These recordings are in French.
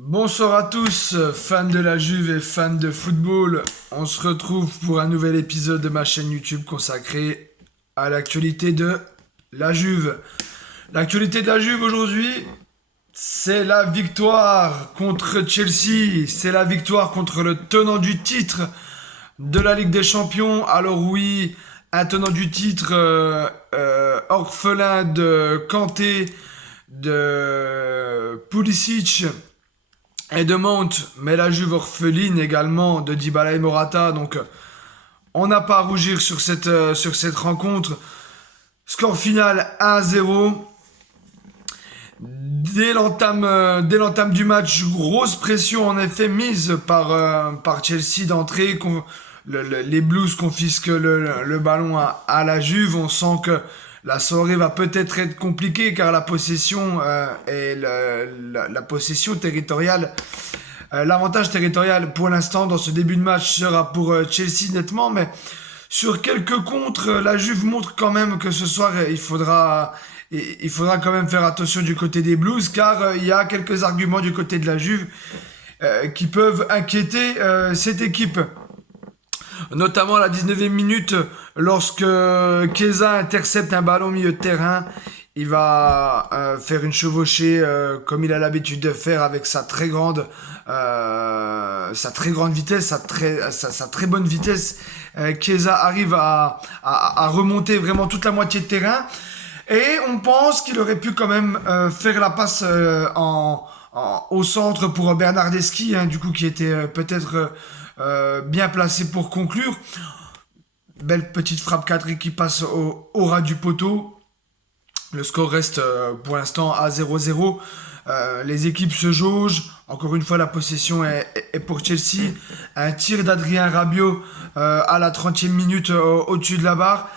Bonsoir à tous, fans de la Juve et fans de football. On se retrouve pour un nouvel épisode de ma chaîne YouTube consacrée à l'actualité de la Juve. L'actualité de la Juve aujourd'hui, c'est la victoire contre Chelsea. C'est la victoire contre le tenant du titre de la Ligue des Champions. Alors oui, un tenant du titre orphelin de Kanté, de Pulisic et de Mount, mais la Juve orpheline également de Dybala et Morata. Donc on n'a pas à rougir sur cette rencontre. Score final 1-0. Dès l'entame du match, grosse pression en effet mise par Chelsea d'entrée. Les Blues confisquent le ballon à la Juve. On sent que la soirée va peut-être être compliquée car la possession et la possession territoriale, l'avantage territorial pour l'instant dans ce début de match sera pour Chelsea nettement, mais sur quelques contres, la Juve montre quand même que ce soir il faudra quand même faire attention du côté des Blues car il y a quelques arguments du côté de la Juve qui peuvent inquiéter cette équipe. Notamment à la 19e minute, lorsque Chiesa intercepte un ballon au milieu de terrain, il va faire une chevauchée comme il a l'habitude de faire avec sa très grande vitesse, sa très bonne vitesse. Chiesa arrive à remonter vraiment toute la moitié de terrain. Et on pense qu'il aurait pu quand même faire la passe au centre pour Bernardeschi, hein, du coup qui était peut-être bien placé pour conclure. Belle petite frappe cadrée qui passe au ras du poteau. Le score reste pour l'instant à 0-0. Les équipes se jaugent. Encore une fois, la possession est pour Chelsea. Un tir d'Adrien Rabiot à la 30e minute au-dessus de la barre.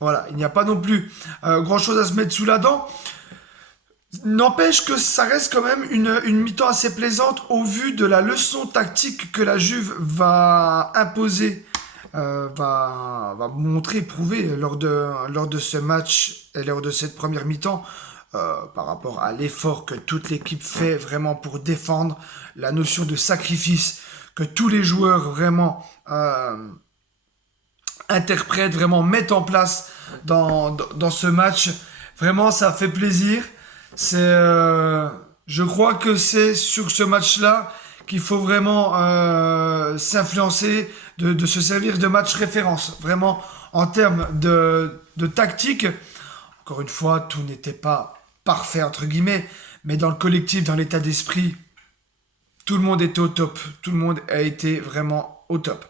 Voilà, il n'y a pas non plus grand-chose à se mettre sous la dent. N'empêche que ça reste quand même une mi-temps assez plaisante au vu de la leçon tactique que la Juve va imposer, va montrer, prouver lors de ce match et lors de cette première mi-temps, par rapport à l'effort que toute l'équipe fait vraiment pour défendre, la notion de sacrifice que tous les joueurs vraiment interprètent, vraiment mettent en place dans ce match. Vraiment, ça fait plaisir. Je crois que c'est sur ce match-là qu'il faut vraiment s'influencer, de se servir de match référence. Vraiment, en termes de tactique, encore une fois, tout n'était pas parfait, entre guillemets, mais dans le collectif, dans l'état d'esprit, tout le monde était au top. Tout le monde a été vraiment au top.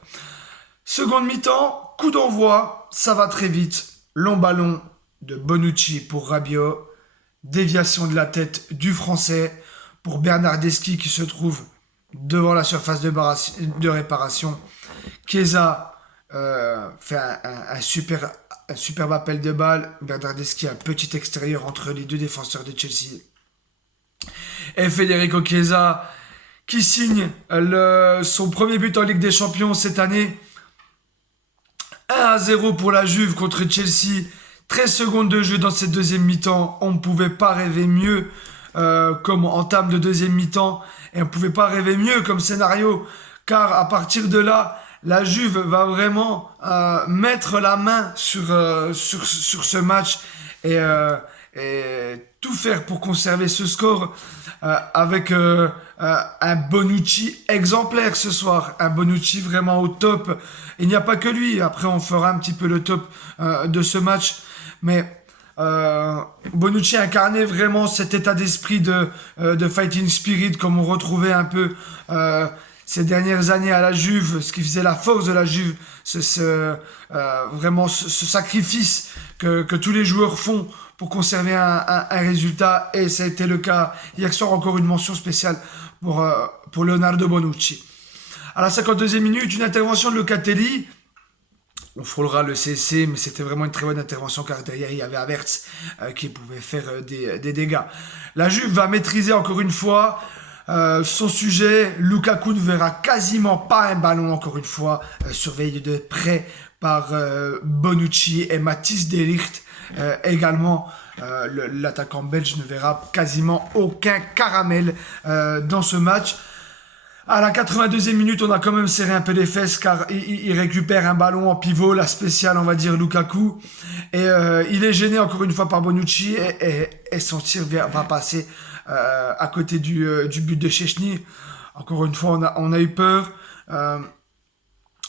Seconde mi-temps, coup d'envoi, ça va très vite. Long ballon de Bonucci pour Rabiot. Déviation de la tête du Français pour Bernardeschi qui se trouve devant la surface de réparation. Chiesa fait un superbe appel de balle. Bernardeschi un petit extérieur entre les deux défenseurs de Chelsea. Et Federico Chiesa qui signe son premier but en Ligue des Champions cette année. 1-0 pour la Juve contre Chelsea. 13 secondes de jeu dans cette deuxième mi-temps. On ne pouvait pas rêver mieux comme entame de deuxième mi-temps. Et on ne pouvait pas rêver mieux comme scénario. Car à partir de là, la Juve va vraiment mettre la main sur ce match. Et tout faire pour conserver ce score avec un Bonucci exemplaire ce soir. Un Bonucci vraiment au top. Il n'y a pas que lui. Après, on fera un petit peu le top de ce match. Mais Bonucci incarnait vraiment cet état d'esprit de fighting spirit comme on retrouvait un peu ces dernières années à la Juve, ce qui faisait la force de la Juve, vraiment ce sacrifice que tous les joueurs font pour conserver un résultat, et ça a été le cas hier soir. Encore une mention spéciale pour Leonardo Bonucci. À la 52e minute, une intervention de Locatelli. On frôlera le CC, mais c'était vraiment une très bonne intervention car derrière il y avait Havertz qui pouvait faire des dégâts. La Juve va maîtriser encore une fois son sujet. Lukaku ne verra quasiment pas un ballon encore une fois, surveillé de près par Bonucci et Matthijs de Ligt également. l'attaquant belge ne verra quasiment aucun caramel dans ce match. À la 82e minute, on a quand même serré un peu les fesses car il récupère un ballon en pivot, la spéciale, on va dire, Lukaku. Et il est gêné encore une fois par Bonucci et son tir va passer à côté du but de Szczęsny. Encore une fois, on a eu peur.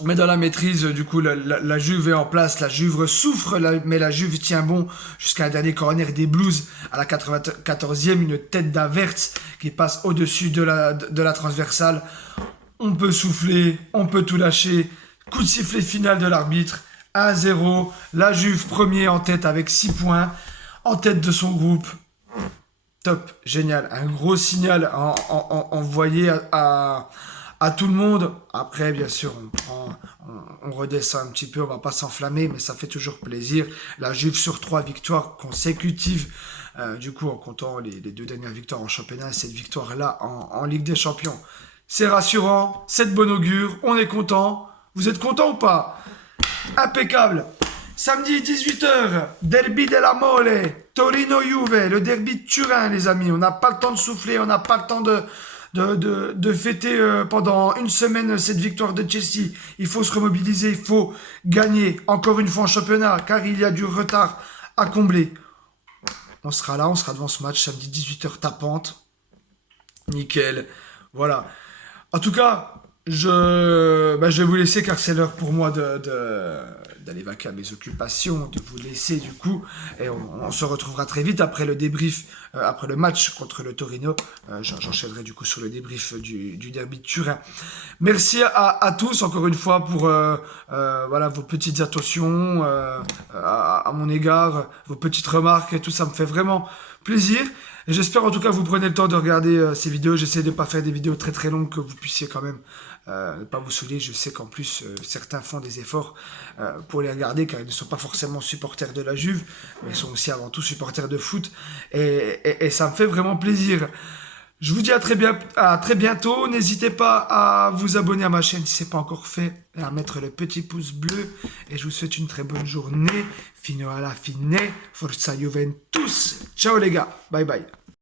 Mais dans la maîtrise, du coup, la Juve est en place, la Juve souffre, mais la Juve tient bon jusqu'à un dernier corner des Blues à la 94e, une tête d'Havertz qui passe au-dessus de la transversale. On peut souffler, on peut tout lâcher. Coup de sifflet final de l'arbitre, 1-0. La Juve premier en tête avec 6 points, en tête de son groupe. Top, génial, un gros signal envoyé à tout le monde. Après, bien sûr, on redescend un petit peu, on va pas s'enflammer, mais ça fait toujours plaisir. La Juve sur 3 victoires consécutives, du coup, en comptant les 2 dernières victoires en championnat, cette victoire-là en Ligue des Champions. C'est rassurant, c'est de bon augure, on est content. Vous êtes content ou pas? Impeccable. Samedi 18h, derby della Mole, Torino-Juve, le derby de Turin, les amis. On n'a pas le temps de souffler, on n'a pas le temps de fêter pendant une semaine cette victoire de Chelsea. Il faut se remobiliser, il faut gagner encore une fois en championnat, car il y a du retard à combler. On sera là, on sera devant ce match, samedi 18h tapante. Nickel. Voilà. En tout cas, je vais vous laisser car c'est l'heure pour moi d'aller vaquer à mes occupations, de vous laisser du coup. Et on se retrouvera très vite après le débrief, après le match contre le Torino. J'enchaînerai du coup sur le débrief du derby de Turin. Merci à tous encore une fois pour voilà, vos petites attentions à mon égard, vos petites remarques et tout, ça me fait vraiment plaisir. Et j'espère en tout cas que vous prenez le temps de regarder ces vidéos. J'essaie de ne pas faire des vidéos très très longues, que vous puissiez quand même ne pas vous saouler. Je sais qu'en plus certains font des efforts pour les regarder car ils ne sont pas forcément supporters de la Juve, mais ils sont aussi avant tout supporters de foot. Et ça me fait vraiment plaisir. Je vous dis à très bientôt. N'hésitez pas à vous abonner à ma chaîne si ce n'est pas encore fait et à mettre le petit pouce bleu. Et je vous souhaite une très bonne journée. Fino alla fine. Forza Juventus. Ciao les gars. Bye bye.